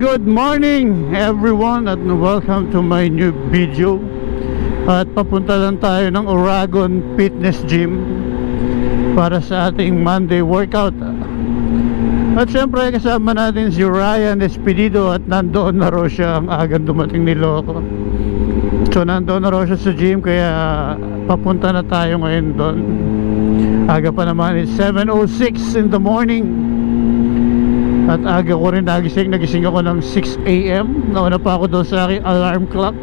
good morning everyone at welcome to my new video. At papunta lang tayo ng Oragon Fitness Gym para sa ating Monday workout. At syempre kasama natin si Ryan Despedido at nandoon na raw siya, ang agang dumating ni Loco. So nandoon na raw siya sa gym kaya papunta na tayo ngayon doon. Aga pa naman, it's 7:06 in the morning. At aga ko rin nagising ako ng 6 AM. Nauna pa ako doon sa aking alarm clock.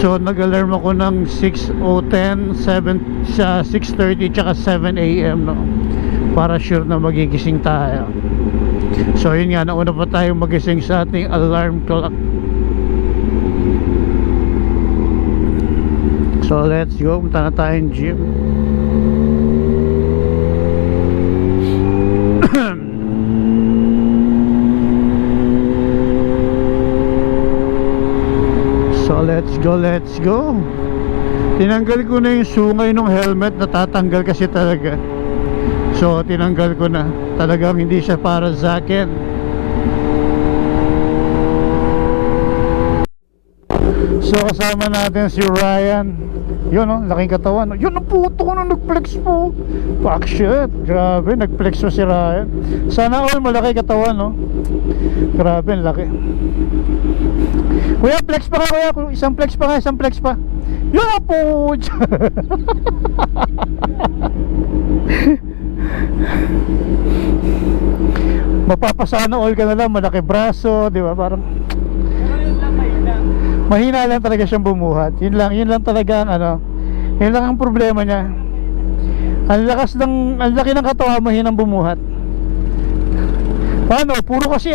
So nag-alarm ako ng 6:10, 6:30 tsaka 7 AM, no? Para sure na magigising tayo. So yun nga, nauna pa tayo magising sa ating alarm clock. So let's go, punta na tayong gym. So let's go. Tinanggal ko na yung sungay ng helmet, natatanggal kasi talaga. So tinanggal ko na. Talagang hindi siya para sa akin. So kasama natin si Ryan. Yun o, laking katawan. Yun ang puto ko nung nag-flex po. Fuck shit, grabe, nag-flex po si Ryan. Sana all malaki katawan, no? Grabe, ang laki. Kuya, flex pa ka, kuya. Isang flex pa ka, isang flex pa. Yun ang puto. Mapapasana all ka na lang, malaki braso, di ba? Parang mahina lang talaga siyang bumuhat. Yun lang talaga ang ano. Yun lang ang problema niya. Ang laki ng katawan, mahinang bumuhat. Paano? Puro kasi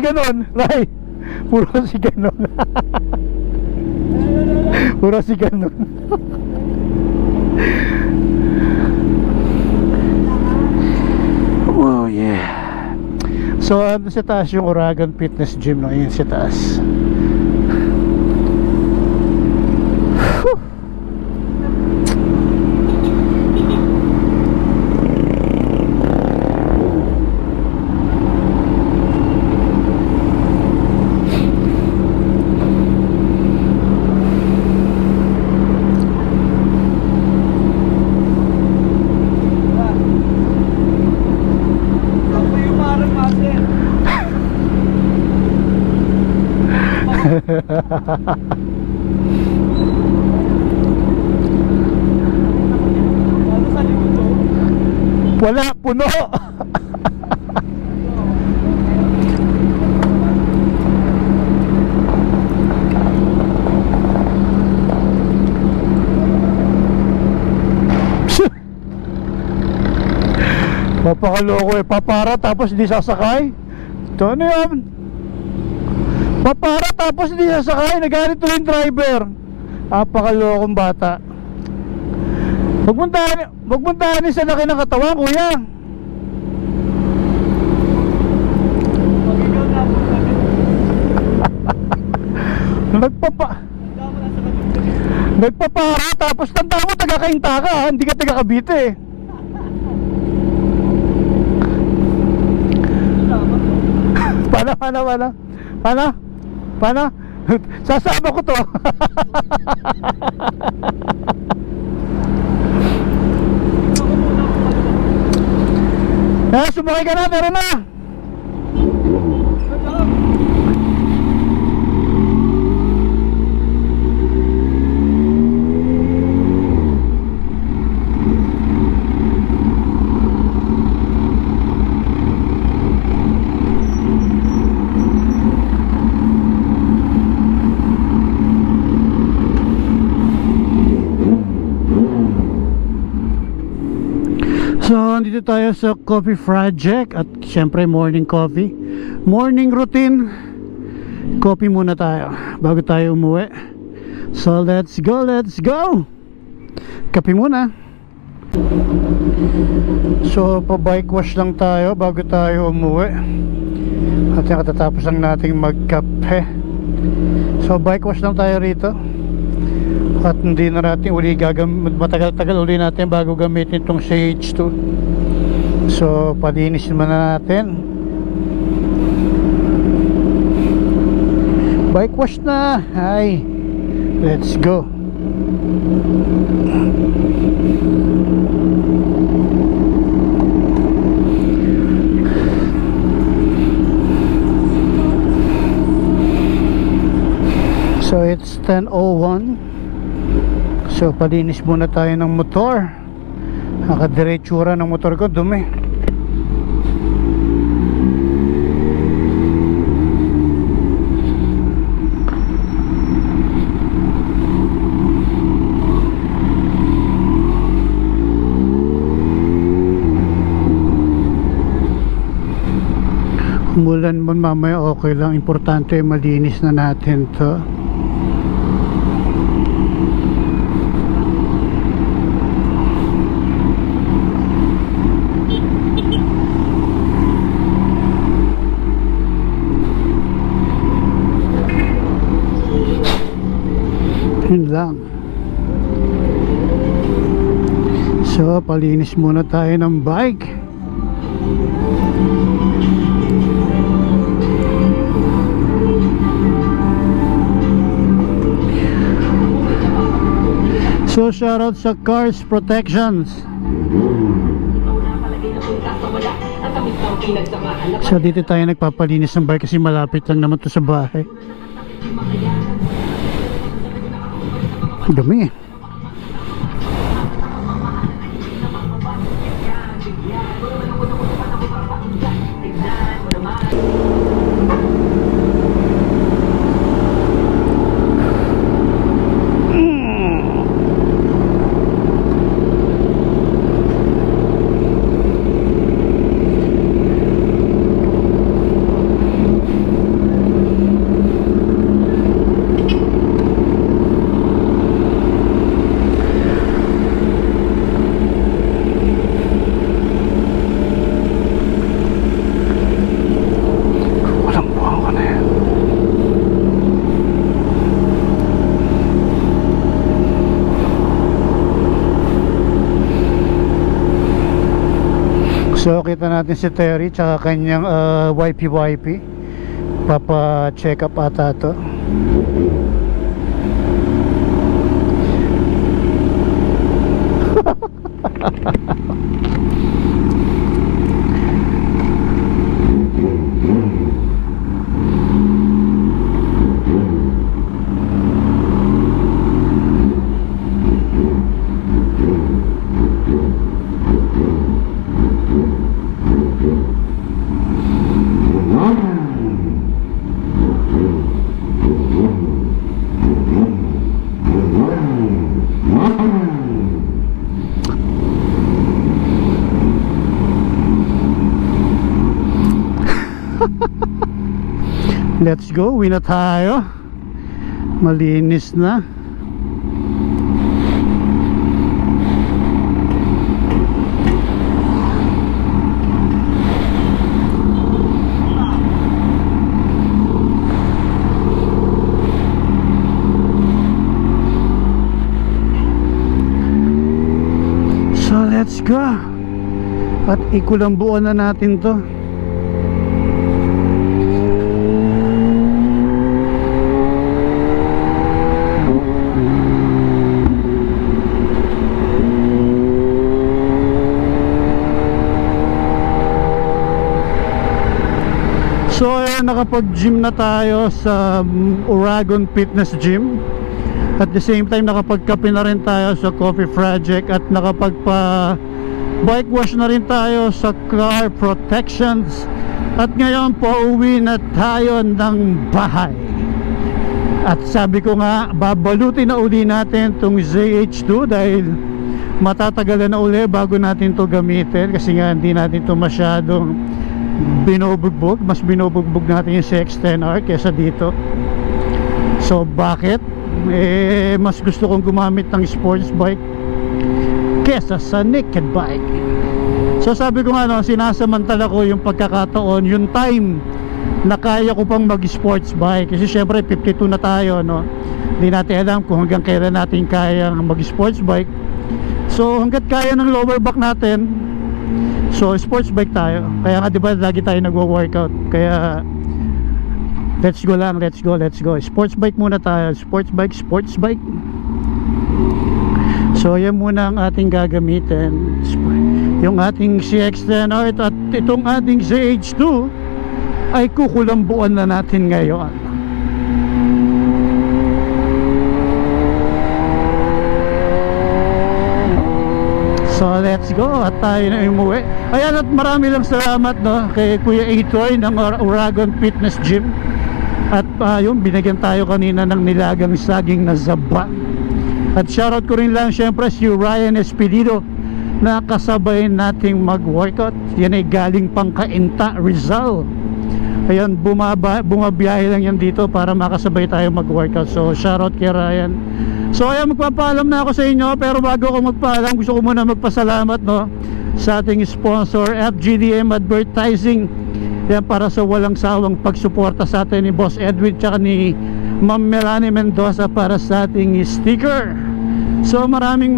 ganon, right? Puro kasi ganon. Puro kasi ganon. Oh yeah. So ano sa taas yung Oragon Fitness Gym, no? Ayun sa taas. Wala, puno. Papakaloko eh, papara tapos hindi sasakay. Ito ano yan? Papara tapos hindi sasakay, nagalit tuloy yung driver. Papakalokong bata. Magpuntahan sa laki ng katawan, kuya. Nagpapara tapos tanda mo taga-Kainta ka, hindi ka taga-Cavite. Paano? Sasama ko to. Sumakay ka na, meron na. So, andito tayo sa Coffee Project at syempre morning coffee. Morning routine. Coffee muna tayo bago tayo umuwi. So, let's go. Kape muna. So, pa-bike wash lang tayo bago tayo umuwi. At katatapos lang nating magkape. So, bike wash lang tayo rito. At hindi na natin uli matagal-tagal uli natin bago gamitin itong CH2. So palinis naman na natin. Bike wash na. Hi, let's go. So it's 10:01. So palinis muna tayo ng motor. Nakadiretsura ng motor ko, dumi. Umulan man mamaya, okay lang. Importante malinis na natin to. Yun lang. So palinis muna tayo ng bike. So shoutout sa Cars Protections. So dito tayo nagpapalinis ng bike kasi malapit lang naman to sa bahay. Dumi eh. So kita natin si Terry tsaka kanyang wifey. Papa check up ata to. Let's go, uwi na tayo. Malinis na. So let's go. At ikulambuan na natin to. So ayan, nakapag-gym na tayo sa Uragon Fitness Gym. At the same time nakapagkape na rin tayo sa Coffee Project. At nakapagpa-bike wash na rin tayo sa Car Protections. At ngayon pauwi na tayo ng bahay. At sabi ko nga, babalutin na uli natin itong ZH2 dahil matatagalan na uli bago natin to gamitin. Kasi nga hindi natin to masyadong binubugbog. Mas binubugbog natin yung CX-10R kesa dito. So bakit? Mas gusto kong gumamit ng sports bike kesa sa naked bike. So sabi ko nga, sinasamantala ko yung pagkakataon, yung time na kaya ko pang mag sports bike. Kasi syempre 52 na tayo, hindi natin alam kung hanggang kailan natin kaya mag sports bike. So hanggat kaya ng lower back natin, So sports bike tayo. Kaya nga 'di ba lagi tayo nagwo-workout. Kaya let's go lang, let's go. Sports bike muna tayo. Sports bike. So yan muna ang ating gagamitin. Yung ating CX-10R at itong ating ZH2 ay kukulambuan na natin ngayon. So let's go at tayo na umuwi. Ayan, at marami lang salamat, no, kay Kuya Itoy ng Uragon Fitness Gym. At yung binigyan tayo kanina ng nilagang saging na zaba. At shoutout ko rin lang syempre si Ryan Espedido na kasabay nating mag-workout. Yan ay galing pang Cainta, Rizal. Ayan, bumabiyahe lang yan dito para makasabay tayo mag-workout. So shoutout kay Ryan. So ayan, magpapaalam na ako sa inyo. Pero bago ako magpaalam, gusto ko muna magpasalamat, no, sa ating sponsor FGDM Advertising. Yan, para sa walang sawang pagsuporta sa atin ni Boss Edwin tsaka ni Ma'am Melanie Mendoza para sa ating sticker. So maraming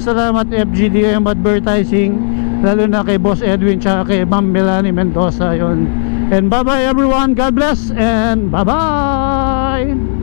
salamat FGDM Advertising, lalo na kay Boss Edwin tsaka kay Ma'am Melanie Mendoza. Yun. And bye bye everyone, God bless and bye bye.